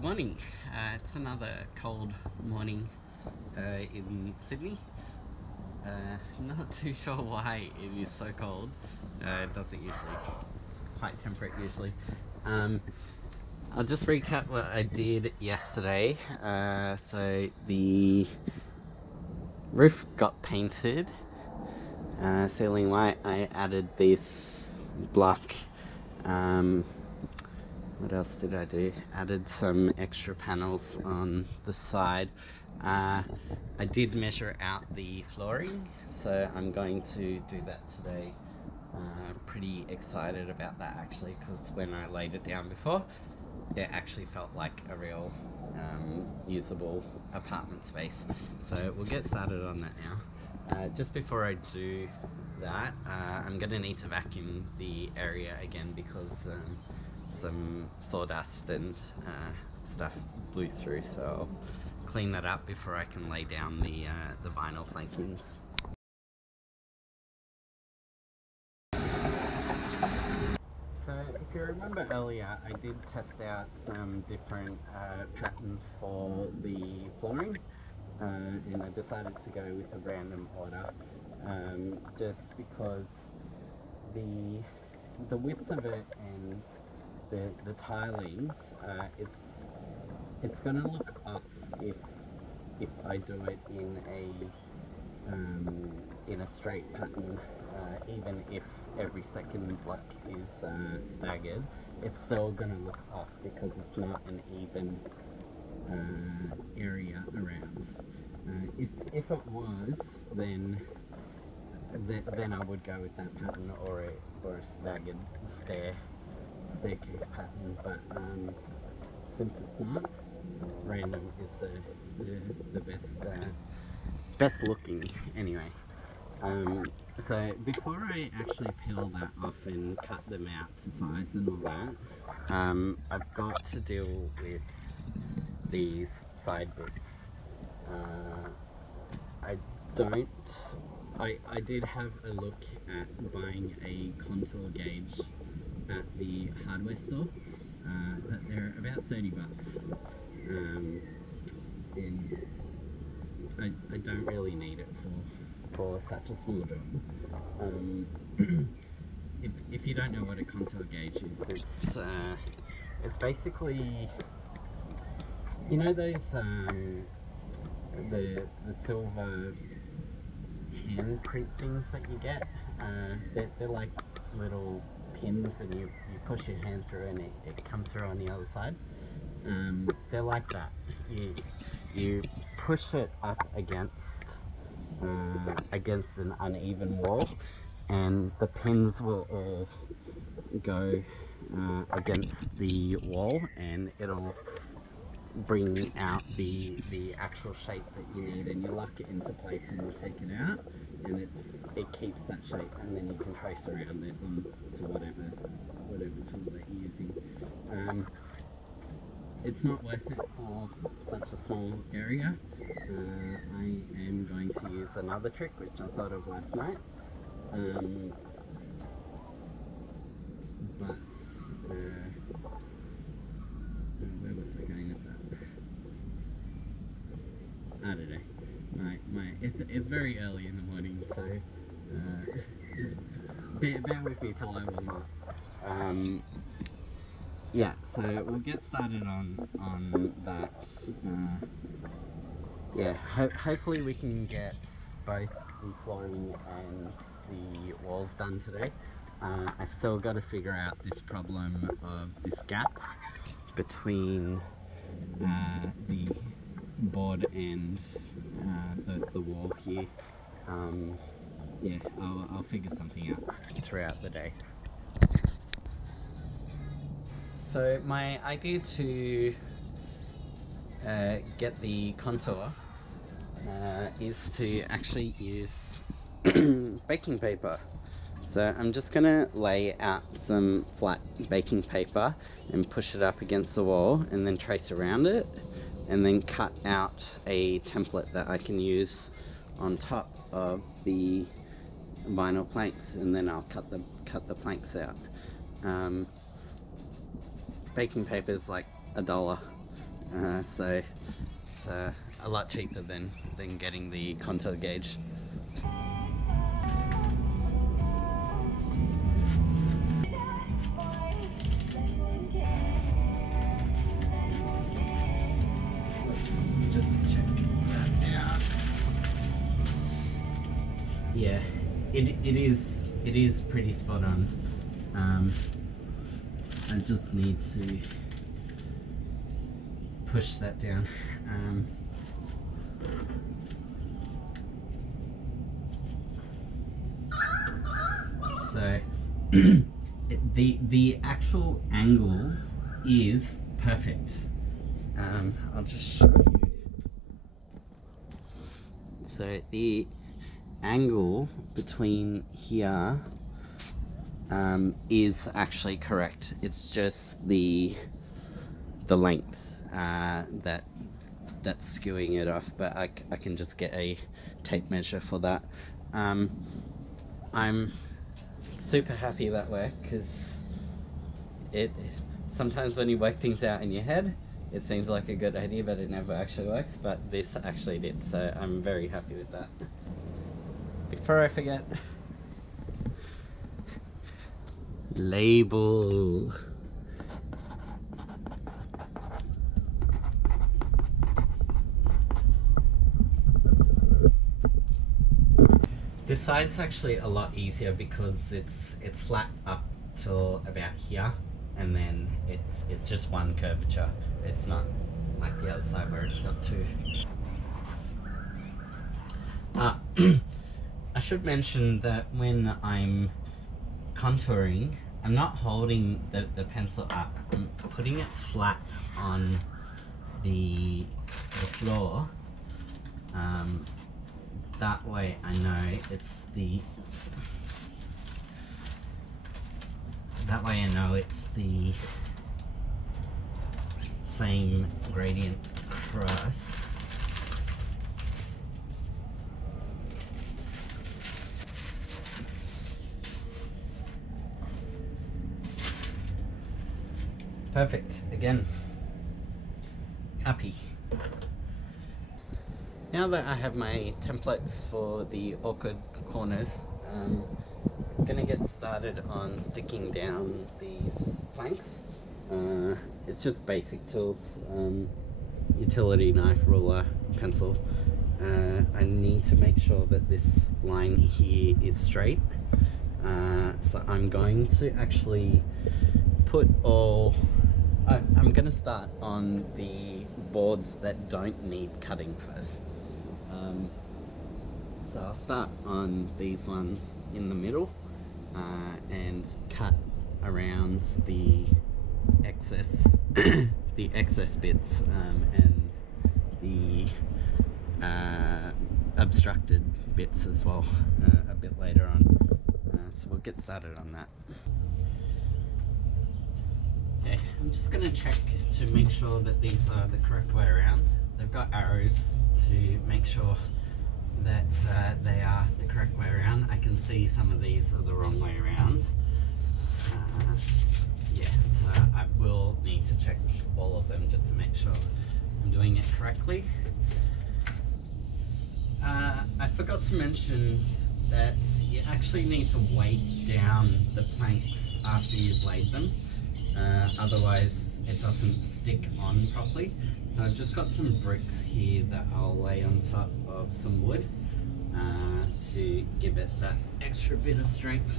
Good morning. It's another cold morning in Sydney. Not too sure why it is so cold. It doesn't usually. It's quite temperate usually. I'll just recap what I did yesterday. So the roof got painted, ceiling white. I added this block. What else did I do? Added some extra panels on the side. I did measure out the flooring, so I'm going to do that today. Pretty excited about that actually, because when I laid it down before, it actually felt like a real usable apartment space. So we'll get started on that now. Just before I do that, I'm going to need to vacuum the area again because some sawdust and stuff blew through, so I'll clean that up before I can lay down the vinyl plankings. So if you remember earlier, I did test out some different patterns for the flooring, and I decided to go with a random order, just because the width of it and the tilings, it's gonna look off if I do it in a straight pattern, even if every second block is staggered. It's still gonna look off because it's not an even area around. If it was, then I would go with that pattern or a staggered staircase pattern, but since it's not, random is the best looking anyway. So before I actually peel that off and cut them out to size and all that, I've got to deal with these side bits. I did have a look at buying a contour gauge at the hardware store, but they're about 30 bucks, and I don't really need it for such a small job. If you don't know what a contour gauge is, it's basically, you know, those the silver handprint things that you get. They're like little pins, and you push your hand through and it comes through on the other side. They're like that. You push it up against an uneven wall, and the pins will all go against the wall, and it'll bring out the actual shape that you need, and you lock it into place and you take it out, and it keeps that shape, and then you can trace around it to whatever tool that you're using. It's not worth it for such a small area. I am going to use another trick which I thought of last night, but where was I going with that? I don't know. It's very early in the morning, so just bear with me till I warm up. Yeah, so we'll get started on that. Yeah, hopefully we can get both the flooring and the walls done today. I still got to figure out this problem of this gap between the board and the wall here. Yeah, I'll figure something out throughout the day. So my idea to get the contour is to actually use baking paper. So I'm just gonna lay out some flat baking paper and push it up against the wall, and then trace around it, and then cut out a template that I can use on top of the vinyl planks, and then I'll cut the planks out. Baking paper is like $1, So it's a lot cheaper than getting the contour gauge. Let's just check that out. Yeah, it is pretty spot on. I just need to push that down. So the actual angle is perfect. I'll just show you. So the angle between here is actually correct. It's just the length that's skewing it off, but I can just get a tape measure for that. I'm super happy that way, because sometimes when you work things out in your head, it seems like a good idea, but it never actually works. But this actually did, so I'm very happy with that. Before I forget, label. This side's actually a lot easier because it's flat up till about here, and then it's just one curvature. It's not like the other side where it's got two. I should mention that when I'm contouring, I'm not holding the pencil up. I'm putting it flat on the floor. That way I know it's the same gradient across. Perfect. Again, happy. Now that I have my templates for the awkward corners, I'm gonna get started on sticking down these planks. It's just basic tools, utility knife, ruler, pencil. I need to make sure that this line here is straight. So I'm going to actually put I'm gonna start on the boards that don't need cutting first. So I'll start on these ones in the middle and cut around the excess the excess bits and the obstructed bits as well a bit later on. So we'll get started on that. Okay, I'm just going to check to make sure that these are the correct way around. They've got arrows to make sure that they are the correct way around. I can see some of these are the wrong way around. Yeah, so I will need to check all of them just to make sure I'm doing it correctly. I forgot to mention that you actually need to weight down the planks after you've laid them. Otherwise it doesn't stick on properly. So I've just got some bricks here that I'll lay on top of some wood to give it that extra bit of strength.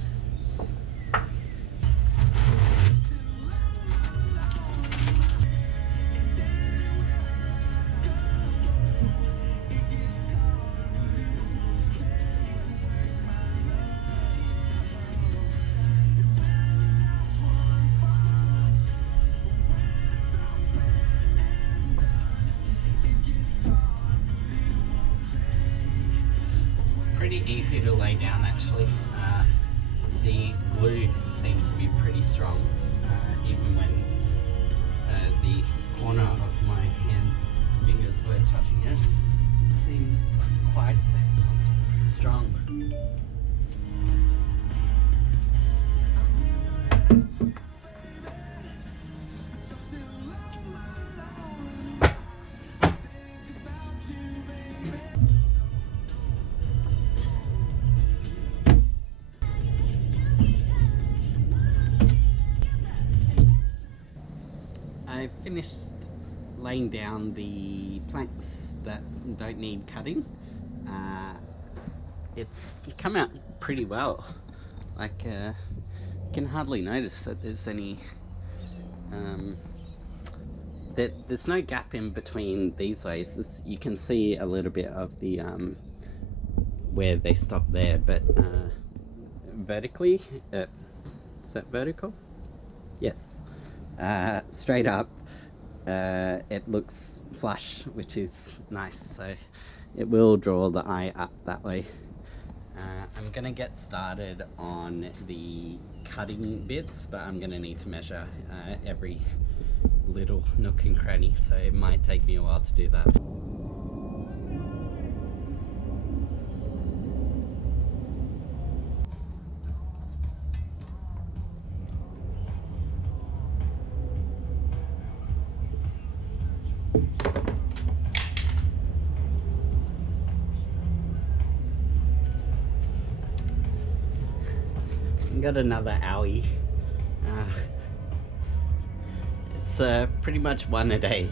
Pretty easy to lay down actually. The glue seems to be pretty strong, even when the corner of my fingers were touching it. It seemed quite strong. finished laying down the planks that don't need cutting. It's come out pretty well. Like, you can hardly notice that there's any there's no gap in between these ways. You can see a little bit of the where they stop there, but vertically, is that vertical? Yes. Straight up, it looks flush, which is nice, so it will draw the eye up that way. I'm gonna get started on the cutting bits, but I'm gonna need to measure every little nook and cranny, so it might take me a while to do that. Got another owie. It's pretty much one a day.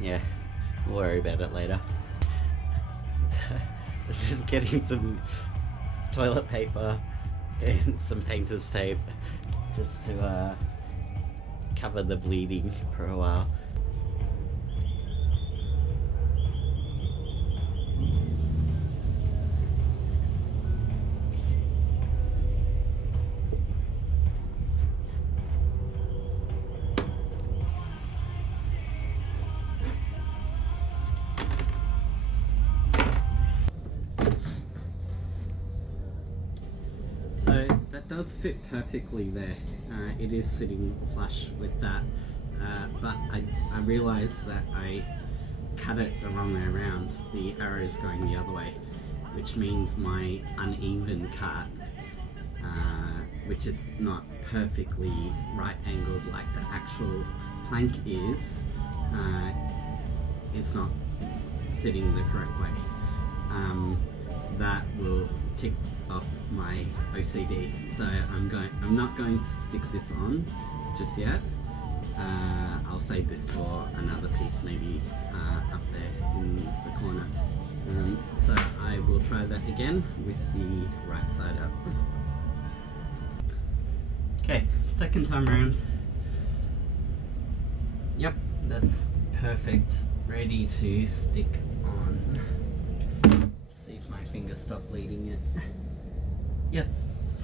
Yeah, we'll worry about it later. Just getting some toilet paper and some painter's tape just to cover the bleeding for a while. Does fit perfectly there. It is sitting flush with that, but I realized that I cut it the wrong way around. The arrow is going the other way, which means my uneven cut, which is not perfectly right angled like the actual plank is, it's not sitting the correct way. That will tick off my OCD, so I'm not going to stick this on just yet. I'll save this for another piece, maybe up there in the corner. So I will try that again with the right side up. Okay, second time around. Yep, that's perfect, ready to stick on. See if my fingers stop bleeding it. Yes.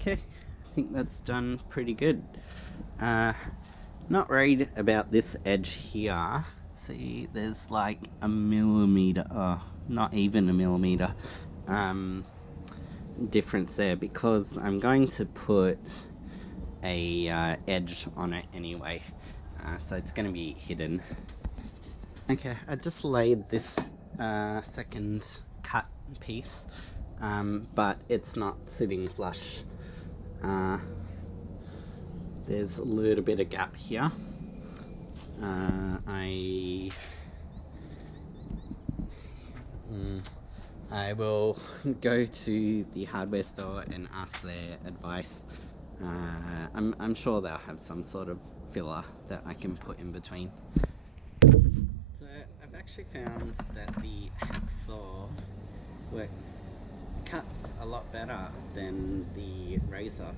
Okay, I think that's done pretty good. Not worried about this edge here. See, there's like a millimeter, oh, not even a millimeter difference there, because I'm going to put a edge on it anyway, so it's going to be hidden. Okay, I just laid this second cut piece, but it's not sitting flush. There's a little bit of gap here. I will go to the hardware store and ask their advice. I'm sure they'll have some sort of filler that I can put in between. So I've actually found that the hacksaw cuts a lot better than the razor.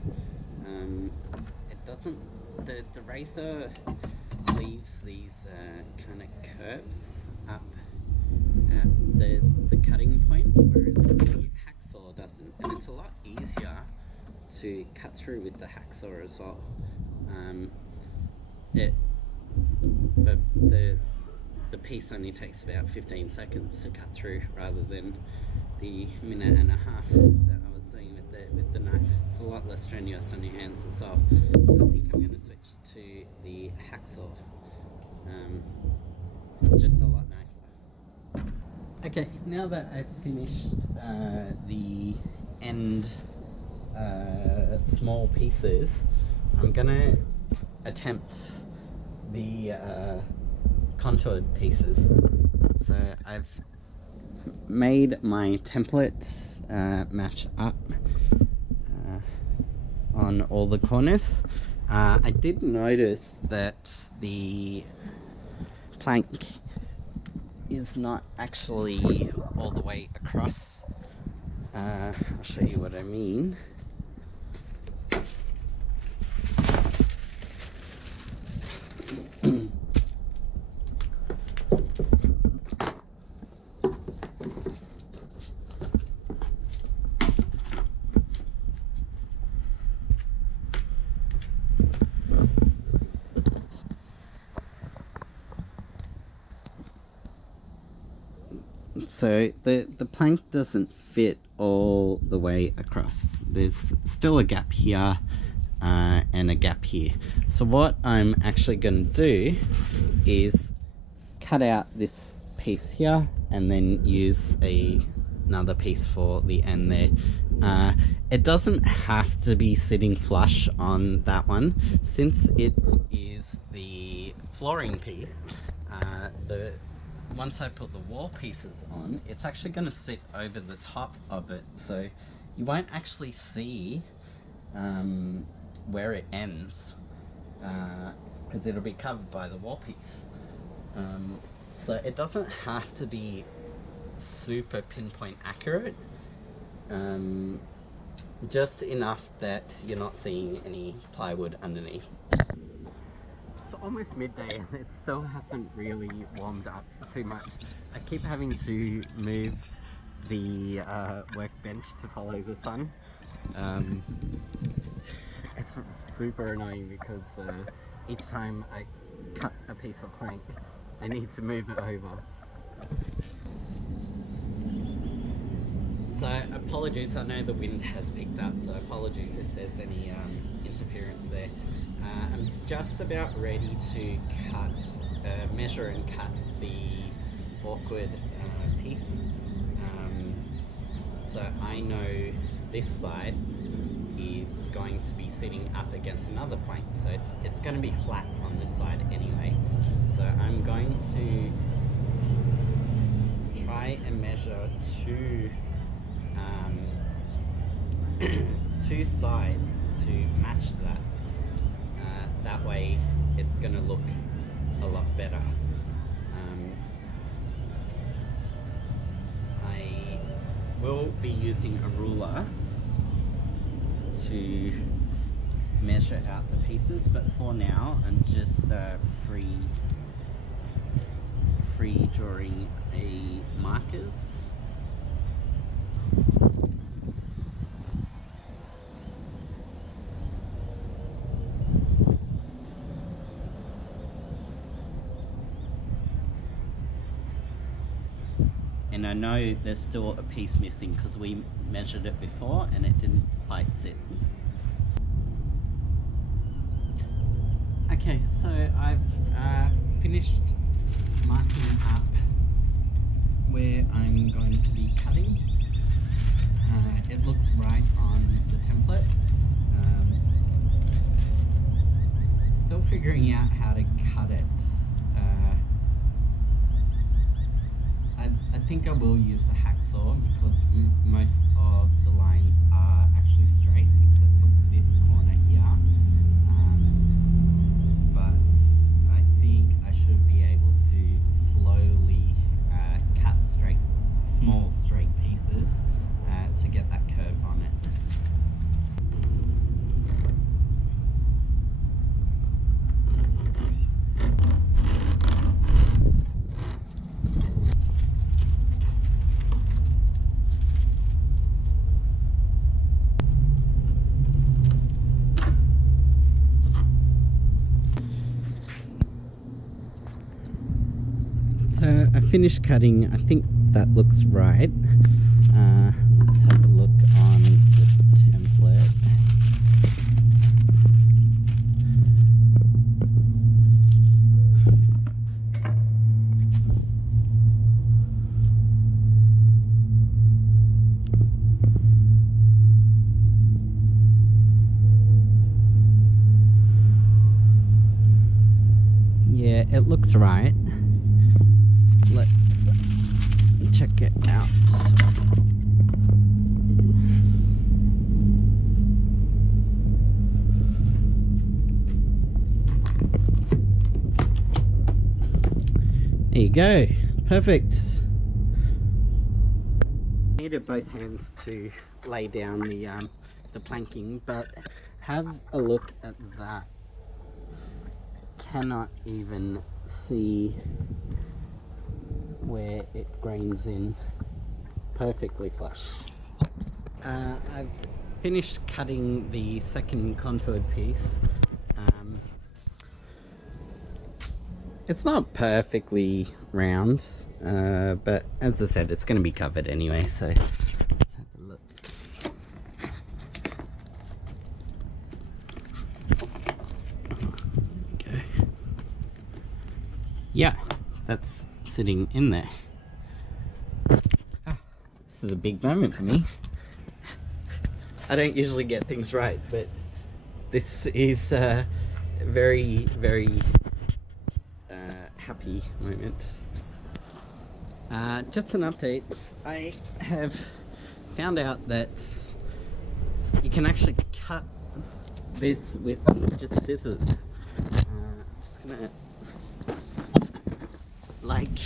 It doesn't, the razor leaves these kind of curves up at the cutting point, whereas the hacksaw doesn't, and it's a lot easier to cut through with the hacksaw as well. The piece only takes about 15 seconds to cut through, rather than the minute and a half that I was doing with a lot less strenuous on your hands as well. So I think I'm going to switch to the hacksaw. It's just a lot nicer. Okay, now that I've finished the end small pieces, I'm going to attempt the contoured pieces. So I've made my templates match up on all the corners. I did notice that the plank is not actually all the way across. I'll show you what I mean. So the plank doesn't fit all the way across. There's still a gap here and a gap here. So what I'm actually going to do is cut out this piece here and then use another piece for the end there. It doesn't have to be sitting flush on that one, since it is the flooring piece. Once I put the wall pieces on, it's actually going to sit over the top of it, so you won't actually see where it ends, because it'll be covered by the wall piece. So it doesn't have to be super pinpoint accurate, just enough that you're not seeing any plywood underneath. It's almost midday and it still hasn't really warmed up too much. I keep having to move the workbench to follow the sun. It's super annoying because each time I cut a piece of plank, I need to move it over. So apologies, I know the wind has picked up, so apologies if there's any interference there. I'm just about ready to measure and cut the awkward piece. So I know this side is going to be sitting up against another plank, so it's going to be flat on this side anyway. So I'm going to try and measure two sides to match that. That way it's going to look a lot better. I will be using a ruler to measure out the pieces, but for now I'm just free drawing markers. And I know there's still a piece missing because we measured it before and it didn't quite sit. Okay, so I've finished marking up where I'm going to be cutting. It looks right on the template. Still figuring out how to cut it. I think I will use the hacksaw because most of the lines are actually straight except for this corner here. But I think I should be able to slowly cut small straight pieces to get that curve on it. So I finished cutting. I think that looks right. Let's have a look on the template. it looks right. Let's check it out. There you go, perfect. Needed both hands to lay down the planking, but have a look at that. Cannot even see where it grains in. Perfectly flush. I've finished cutting the second contoured piece. It's not perfectly round, but as I said, it's going to be covered anyway, so let's have a look. There we go. Yeah, that's sitting in there. This is a big moment for me. I don't usually get things right, but this is a very, very happy moment. Just an update. I have found out that you can actually cut this with just scissors. I'm just gonna like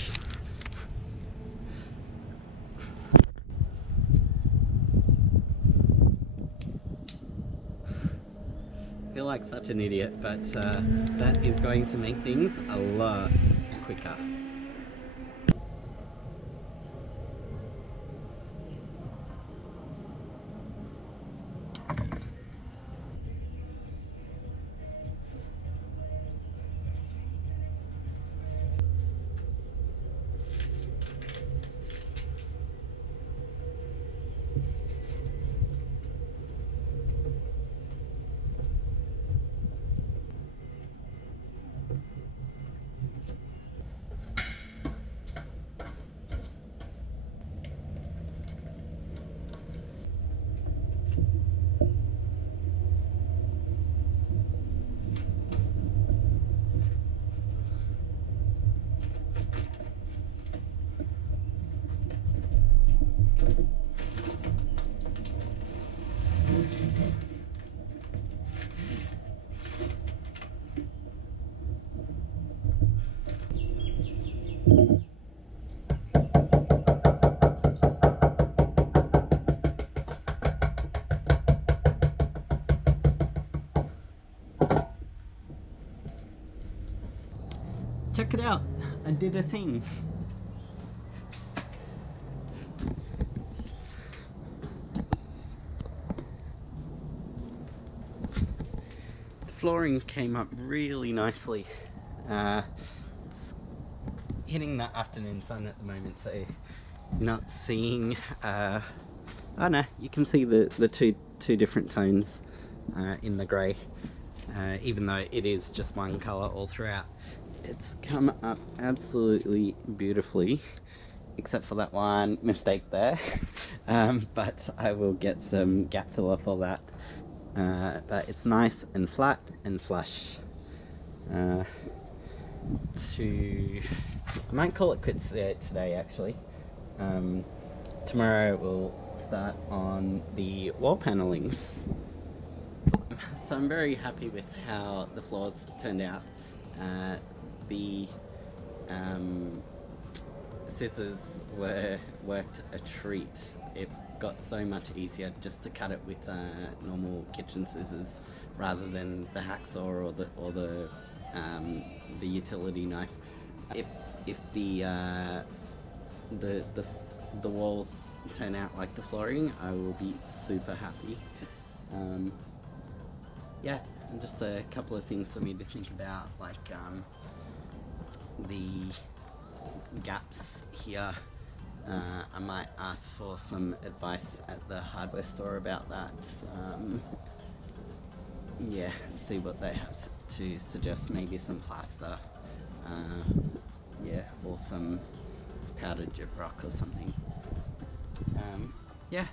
feel like such an idiot, but that is going to make things a lot quicker. Check it out, I did a thing. The flooring came up really nicely. It's hitting the afternoon sun at the moment, so you're not seeing, oh no, you can see the two different tones in the grey, even though it is just one colour all throughout. It's come up absolutely beautifully, except for that one mistake there. But I will get some gap filler for that. But it's nice and flat and flush. I might call it quits today actually. Tomorrow we'll start on the wall panellings. So I'm very happy with how the floors turned out. The scissors worked a treat. It got so much easier just to cut it with normal kitchen scissors rather than the hacksaw or the utility knife. If the walls turn out like the flooring, I will be super happy. Yeah, and just a couple of things for me to think about, like the gaps here. I might ask for some advice at the hardware store about that. Yeah, see what they have to suggest, maybe some plaster, yeah, or some powdered gyprock or something. Yeah,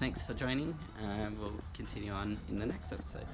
thanks for joining. We'll continue on in the next episode.